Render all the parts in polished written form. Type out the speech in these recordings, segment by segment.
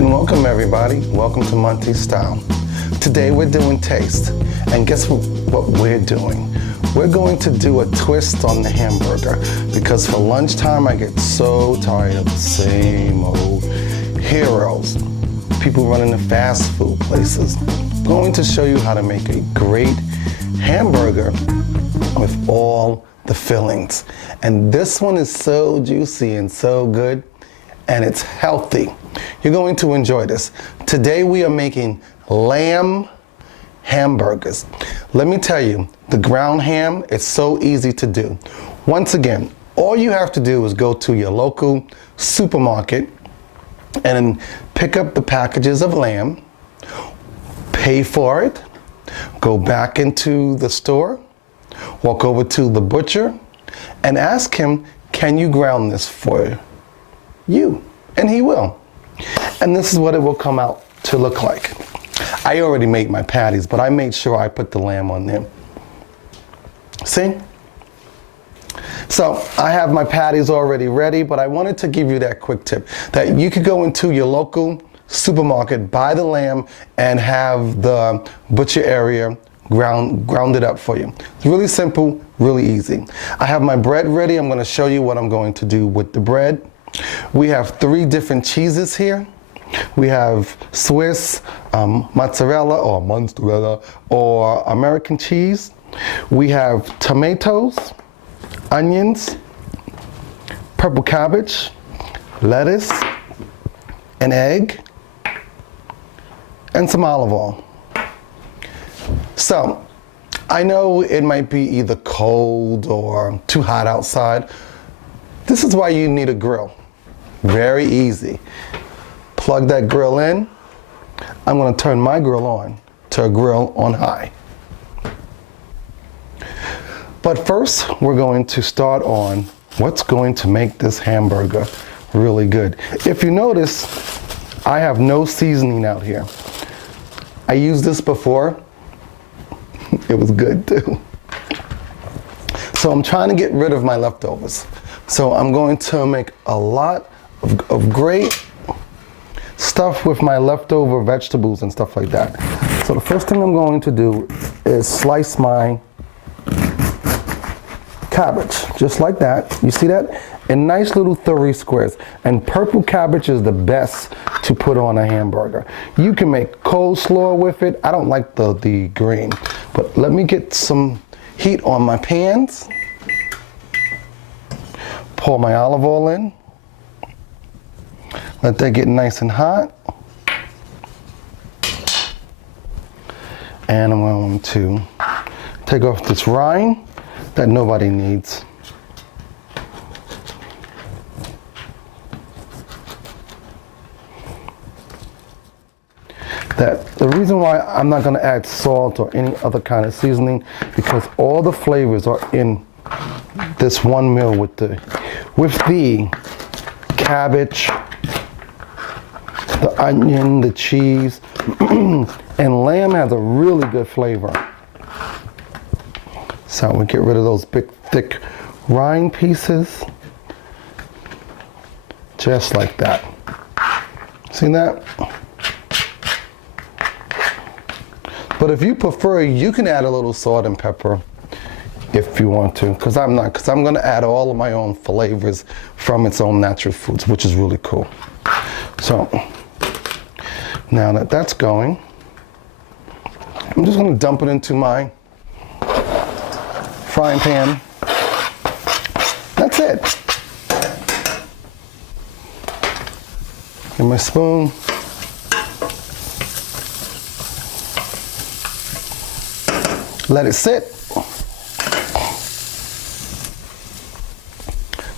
And welcome everybody, welcome to MonteysStyle. Today we're doing taste, and guess what we're doing? We're going to do a twist on the hamburger because for lunchtime I get so tired of the same old heroes. People running the fast food places. I'm going to show you how to make a great hamburger with all the fillings. And this one is so juicy and so good, and it's healthy. You're going to enjoy this. Today we are making lamb hamburgers. Let me tell you, the ground ham is so easy to do. Once again, all you have to do is go to your local supermarket and pick up the packages of lamb, pay for it, go back into the store, walk over to the butcher, and ask him, can you ground this for you? And he will. And this is what it will come out to look like. I already made my patties, but I made sure I put the lamb on them. See? So I have my patties already ready, but I wanted to give you that quick tip that you could go into your local supermarket, buy the lamb, and have the butcher area ground it up for you. It's really simple, really easy. I have my bread ready. I'm going to show you what I'm going to do with the bread. We have 3 different cheeses here. We have Swiss, mozzarella or American cheese. We have tomatoes, onions, purple cabbage, lettuce, an egg, and some olive oil. So, I know it might be either cold or too hot outside. This is why you need a grill. Very easy. Plug that grill in. I'm going to turn my grill on to a grill on high. But first, we're going to start on what's going to make this hamburger really good. If you notice, I have no seasoning out here. I used this before. It was good too. So I'm trying to get rid of my leftovers. So I'm going to make a lot of great stuff with my leftover vegetables and stuff like that. So the first thing I'm going to do is slice my cabbage, just like that. You see that? In nice little 3 squares. And purple cabbage is the best to put on a hamburger. You can make coleslaw with it. I don't like the green, but let me get some heat on my pans. Pour my olive oil in. Let that get nice and hot. And I'm going to take off this rind that nobody needs. The reason why I'm not going to add salt or any other kind of seasoning, because all the flavors are in this one meal with the cabbage, the onion, the cheese, and lamb has a really good flavor. So we get rid of those big, thick rind pieces, just like that. See that? But if you prefer, you can add a little salt and pepper if you want to, because I'm going to add all of my own flavors from its own natural foods, which is really cool. So now that that's going, I'm just going to dump it into my frying pan. That's it. Get my spoon. Let it sit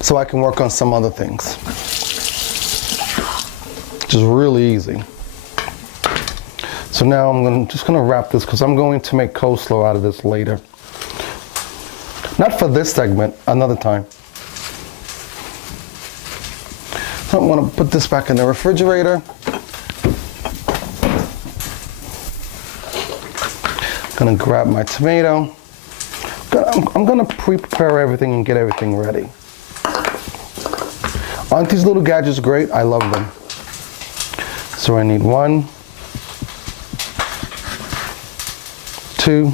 so I can work on some other things. Which is really easy. So now I'm just going to wrap this because I'm going to make coleslaw out of this later. Not for this segment, another time. So I'm going to put this back in the refrigerator. Gonna grab my tomato. I'm gonna prepare everything and get everything ready. Aren't these little gadgets great? I love them. So I need 1, 2,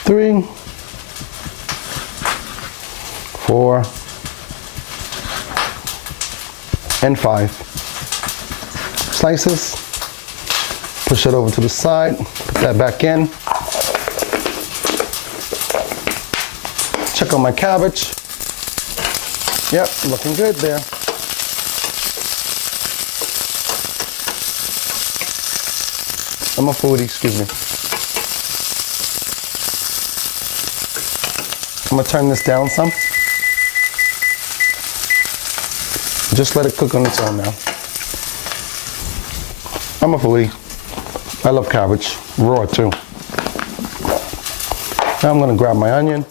3, 4, and 5 slices. Push it over to the side, put that back in. Check on my cabbage. Yep, looking good there. I'm a foodie, excuse me. I'm gonna turn this down some. Just let it cook on its own now. I'm a foodie. I love cabbage, raw too. Now I'm gonna grab my onion.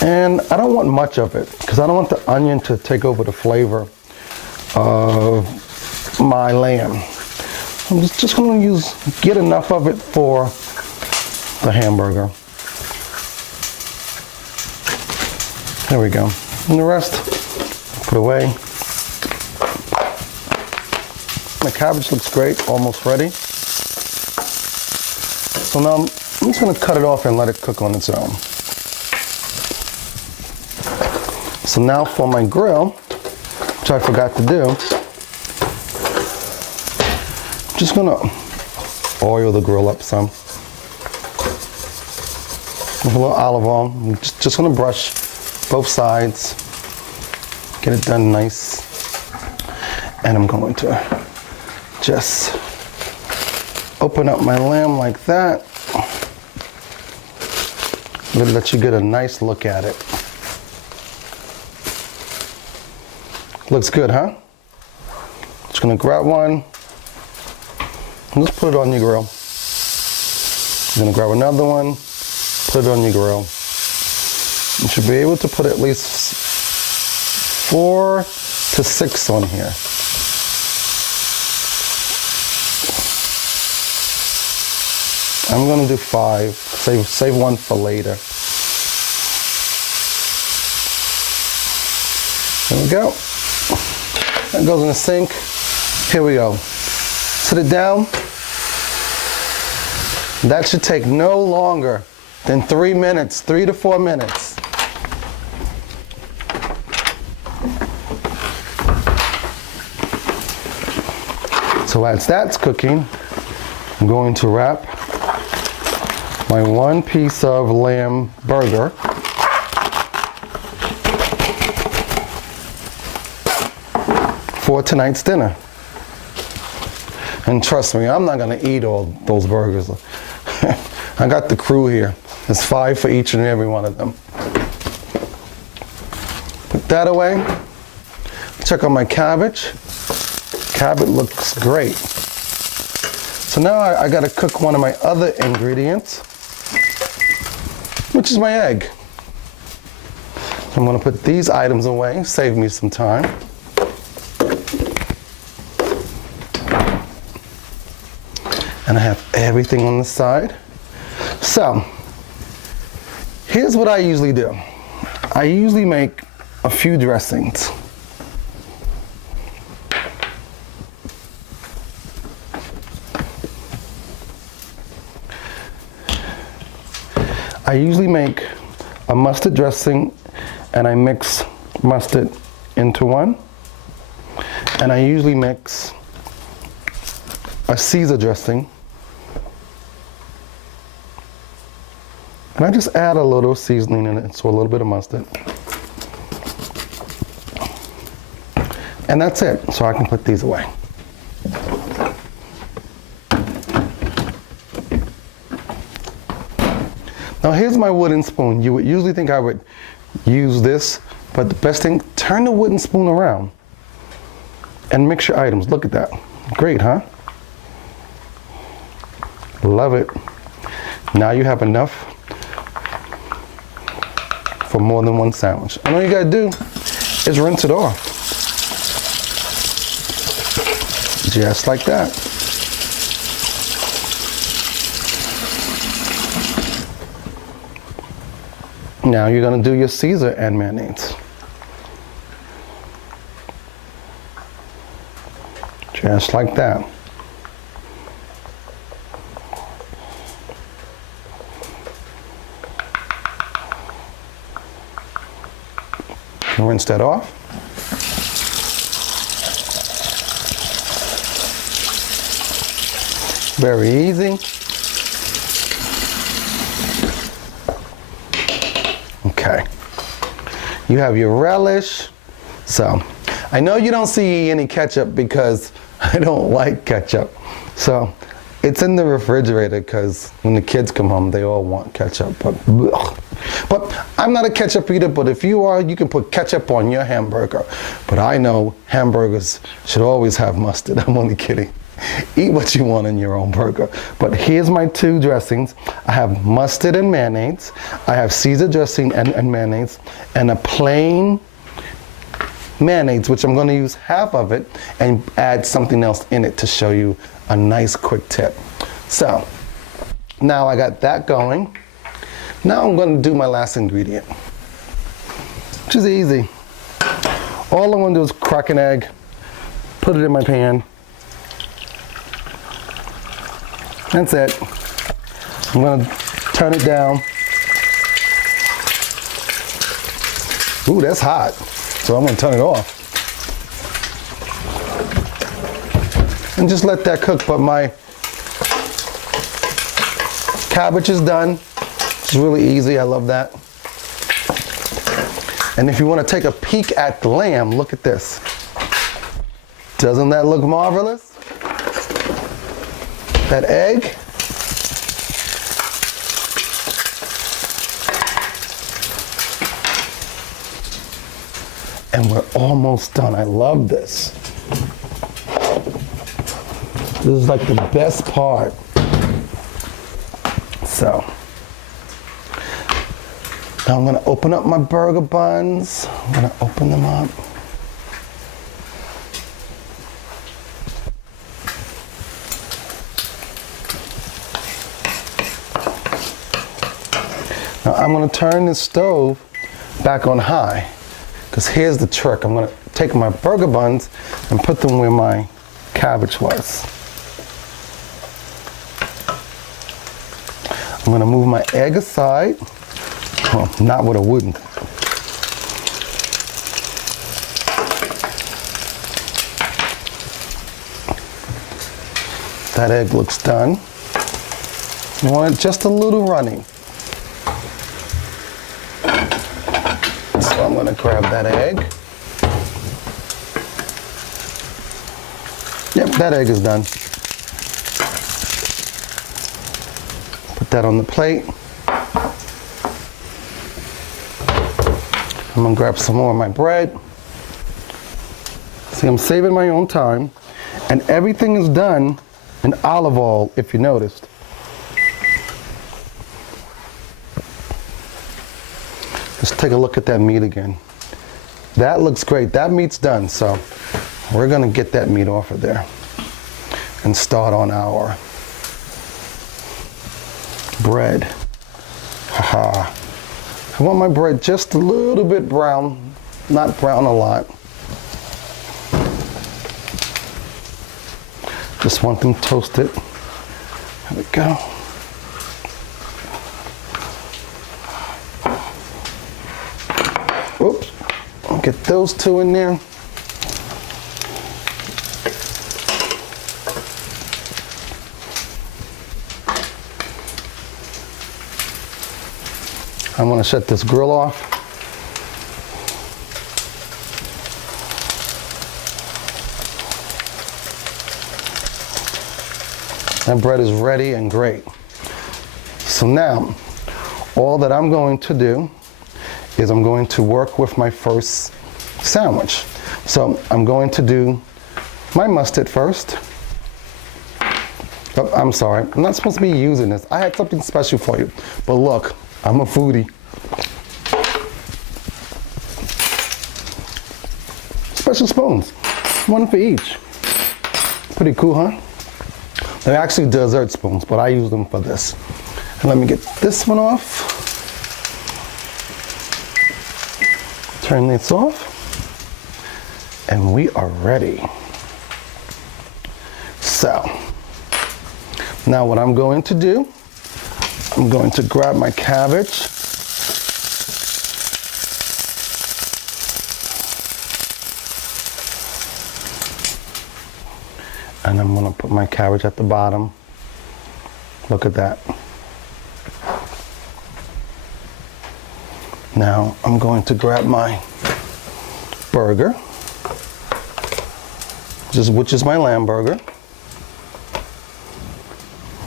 And I don't want much of it because I don't want the onion to take over the flavor of my lamb. I'm just going to get enough of it for the hamburger. There we go. And the rest, put away. My cabbage looks great, almost ready. So now I'm just going to cut it off and let it cook on its own. So now for my grill, which I forgot to do, I'm just gonna oil the grill up some. With a little olive oil. I'm just gonna brush both sides, get it done nice. And I'm going to just open up my lamb like that. Let you get a nice look at it. Looks good, huh? Just gonna grab one and just put it on your grill. I'm gonna grab another one, put it on your grill. You should be able to put at least 4 to 6 on here. I'm gonna do 5, save one for later. There we go. That goes in the sink. Here we go. Set it down. That should take no longer than 3 minutes, 3 to 4 minutes. So as that's cooking, I'm going to wrap my 1 piece of lamb burger for tonight's dinner. And trust me, I'm not gonna eat all those burgers. I got the crew here. There's 5 for each and every one of them. Put that away. Check on my cabbage. Cabbage looks great. So now I gotta cook one of my other ingredients, which is my egg. I'm gonna put these items away, save me some time. And I have everything on the side. So, here's what I usually do. I usually make a few dressings. I usually make a mustard dressing and I mix mustard into one. And I usually mix a Caesar dressing. And I just add a little seasoning in it, so a little bit of mustard. And that's it, so I can put these away. Now here's my wooden spoon. You would usually think I would use this, but the best thing, turn the wooden spoon around and mix your items. Look at that. Great, huh? Love it. Now you have enough for more than one sandwich. And all you gotta do is rinse it off. Just like that. Now you're gonna do your Caesar and mayonnaise. Just like that. Rinse that off. Very easy. Okay. You have your relish. So, I know you don't see any ketchup because I don't like ketchup. So, it's in the refrigerator because when the kids come home, they all want ketchup. But I'm not a ketchup eater, but if you are, you can put ketchup on your hamburger. But I know hamburgers should always have mustard. I'm only kidding. Eat what you want in your own burger. But here's my two dressings. I have mustard and mayonnaise. I have Caesar dressing and mayonnaise, and a plain mayonnaise, which I'm going to use half of it and add something else in it to show you a nice quick tip. So now I got that going. Now I'm going to do my last ingredient, which is easy. All I'm going to do is crack an egg, put it in my pan. That's it. I'm going to turn it down. Ooh, that's hot. So I'm going to turn it off. And just let that cook. But my cabbage is done. It's really easy. I love that. And if you want to take a peek at the lamb, look at this. Doesn't that look marvelous? That egg. And we're almost done. I love this. This is like the best part. So, now I'm gonna open up my burger buns. I'm gonna open them up. Now I'm going to turn this stove back on high, because here's the trick. I'm going to take my burger buns and put them where my cabbage was. I'm going to move my egg aside. Well, not with a wooden. That egg looks done. You want it just a little runny. So I'm going to grab that egg. Yep, that egg is done. Put that on the plate. I'm going to grab some more of my bread. See, I'm saving my own time. And everything is done in olive oil, if you noticed. Let's take a look at that meat again. That looks great. That meat's done, so we're gonna get that meat off of there and start on our bread. Haha. I want my bread just a little bit brown, not brown a lot. Just want them toasted. There we go. Oops, I'll get those two in there. I'm going to shut this grill off. That bread is ready and great. So now, all that I'm going to do is I'm going to work with my first sandwich. So I'm going to do my mustard first. Oh, I'm sorry, I'm not supposed to be using this. I had something special for you, but look, I'm a foodie. Special spoons, one for each. Pretty cool, huh? They're actually dessert spoons, but I use them for this. And let me get this one off. Turn this off. And we are ready. So, now what I'm going to do, I'm going to grab my cabbage. And I'm gonna put my cabbage at the bottom. Look at that. Now I'm going to grab my burger, which is my lamb burger.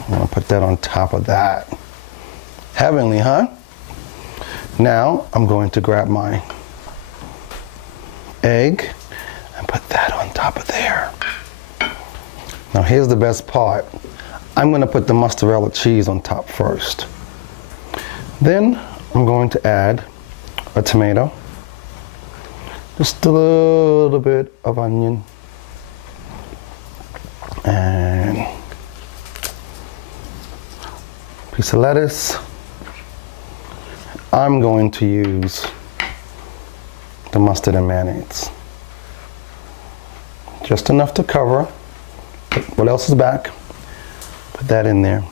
I'm gonna put that on top of that. Heavenly, huh? Now I'm going to grab my egg and put that on top of there. Now here's the best part. I'm going to put the mozzarella cheese on top first. Then I'm going to add a tomato, just a little bit of onion, and a piece of lettuce. I'm going to use the mustard and mayonnaise. Just enough to cover what else is back. Put that in there.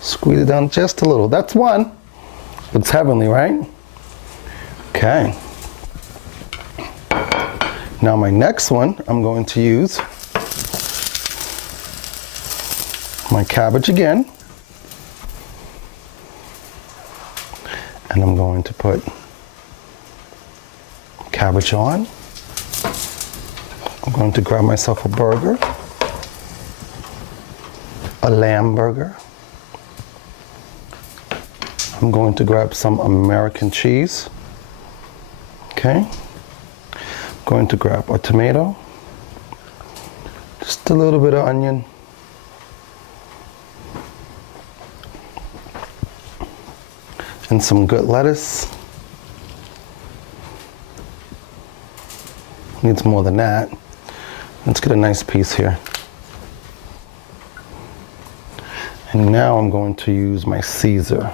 Squeeze it down just a little. That's one. It's heavenly, right? Okay. Now my next one, I'm going to use my cabbage again. And I'm going to put cabbage on. I'm going to grab myself a burger. A lamb burger. I'm going to grab some American cheese. Okay. I'm going to grab a tomato. Just a little bit of onion. And some good lettuce. Needs more than that. Let's get a nice piece here. And now I'm going to use my Caesar.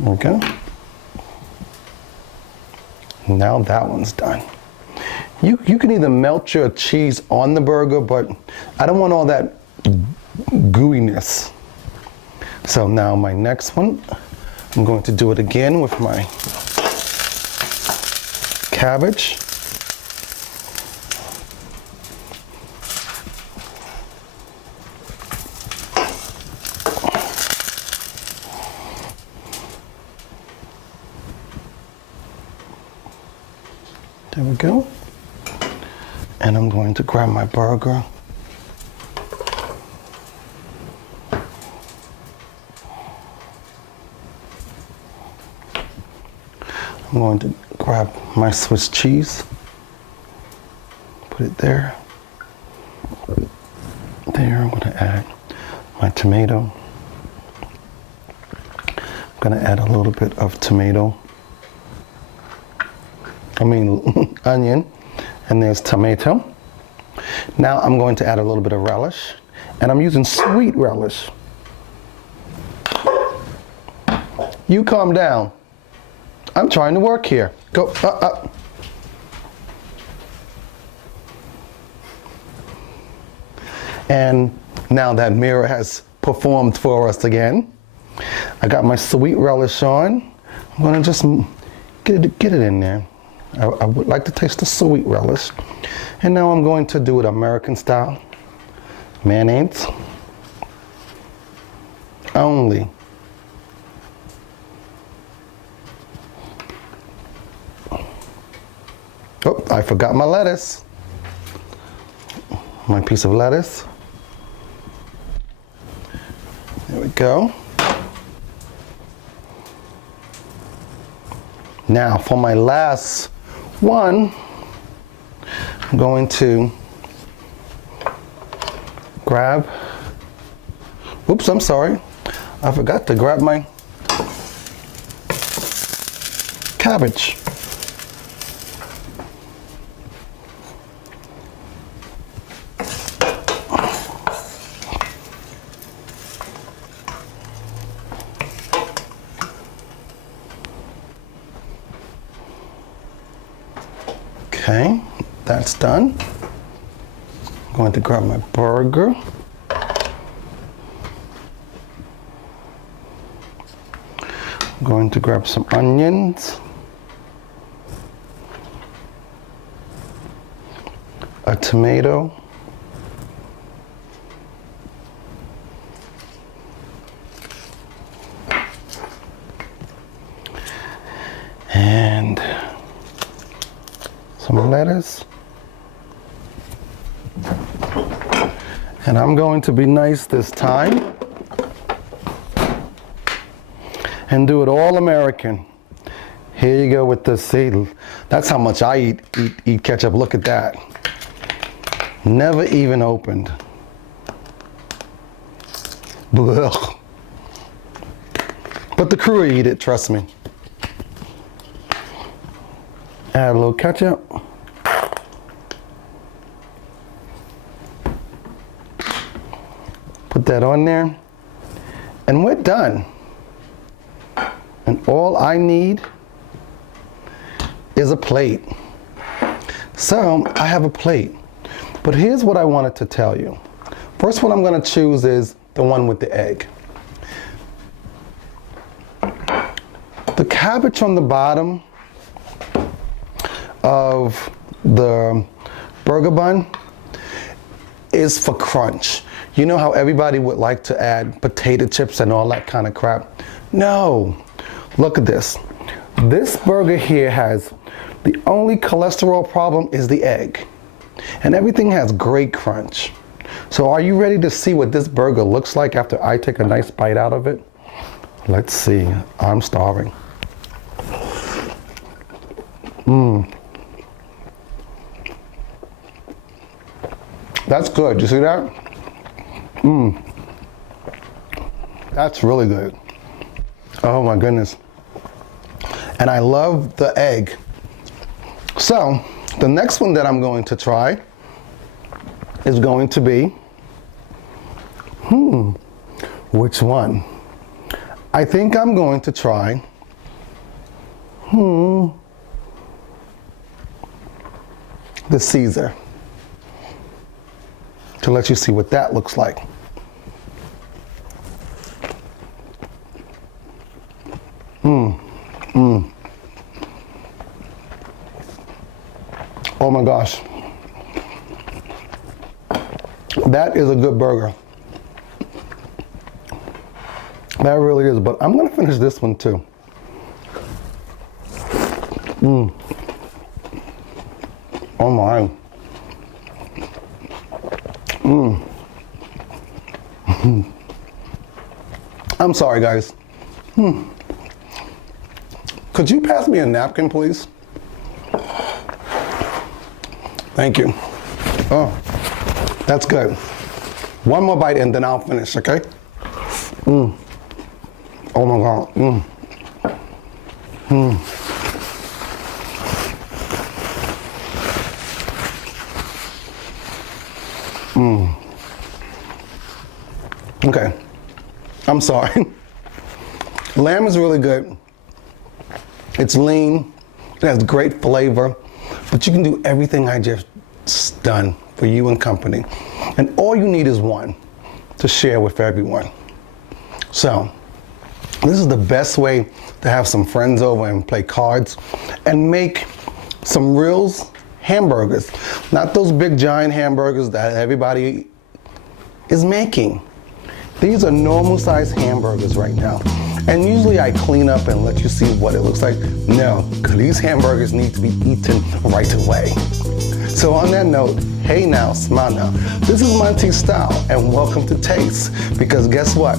There we go. Now that one's done. You can either melt your cheese on the burger, but I don't want all that gooiness. So now my next one, I'm going to do it again with my cabbage. There we go. And I'm going to grab my burger. I'm going to grab my Swiss cheese, put it there. There, I'm going to add my tomato. I'm going to add a little bit of onion, and there's tomato. Now I'm going to add a little bit of relish, and I'm using sweet relish. You calm down. I'm trying to work here. Go, up. And now that mirror has performed for us again. I got my sweet relish on. I'm gonna just get it in there. I would like to taste the sweet relish. And now I'm going to do it American style. Mayonnaise. Only. Oh, I forgot my lettuce. My piece of lettuce. There we go. Now for my last one, I'm going to grab, oops, I'm sorry. I forgot to grab my cabbage. Okay, that's done. I'm going to grab my burger. I'm going to grab some onions. A tomato. And some lettuce. And I'm going to be nice this time and do it all American. Here you go with the seed. That's how much I eat ketchup. Look at that. Never even opened. Blech. But the crew eat it, trust me. Add a little ketchup. Put that on there. And we're done. And all I need is a plate. So I have a plate. But here's what I wanted to tell you. First one I'm going to choose is the one with the egg. The cabbage on the bottom of the burger bun is for crunch. You know how everybody would like to add potato chips and all that kind of crap? No. Look at this. This burger here has the only cholesterol problem is the egg. And everything has great crunch. So are you ready to see what this burger looks like after I take a nice bite out of it? Let's see. I'm starving. That's good. You see that? That's really good. Oh my goodness. And I love the egg. So the next one that I'm going to try is going to be, which one? I think I'm going to try, the Caesar, to let you see what that looks like. Oh my gosh. That is a good burger. That really is, but I'm gonna finish this one too. Oh my. I'm sorry, guys. Could you pass me a napkin, please? Thank you. Oh, that's good. One more bite and then I'll finish, okay? Oh my God. Okay, I'm sorry. Lamb is really good. It's lean, it has great flavor, but you can do everything I just done for you and company. And all you need is one to share with everyone. So, this is the best way to have some friends over and play cards and make some real hamburgers. Not those big giant hamburgers that everybody is making. These are normal sized hamburgers right now. And usually I clean up and let you see what it looks like. No, because these hamburgers need to be eaten right away. So on that note, hey now, smile now. This is MonteysStyle and welcome to Taste. Because guess what?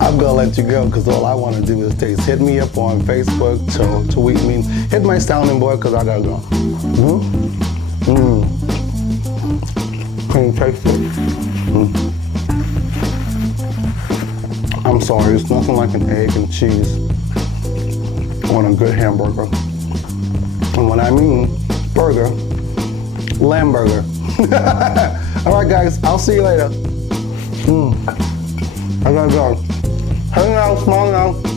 I'm gonna let you go because all I want to do is taste. Hit me up on Facebook, tweet me, hit my sounding board because I gotta go. Can you taste it? I'm sorry, it's nothing like an egg and cheese on a good hamburger. And when I mean burger, LamBurger. All right, guys, I'll see you later. I gotta go. Hey now, smile now.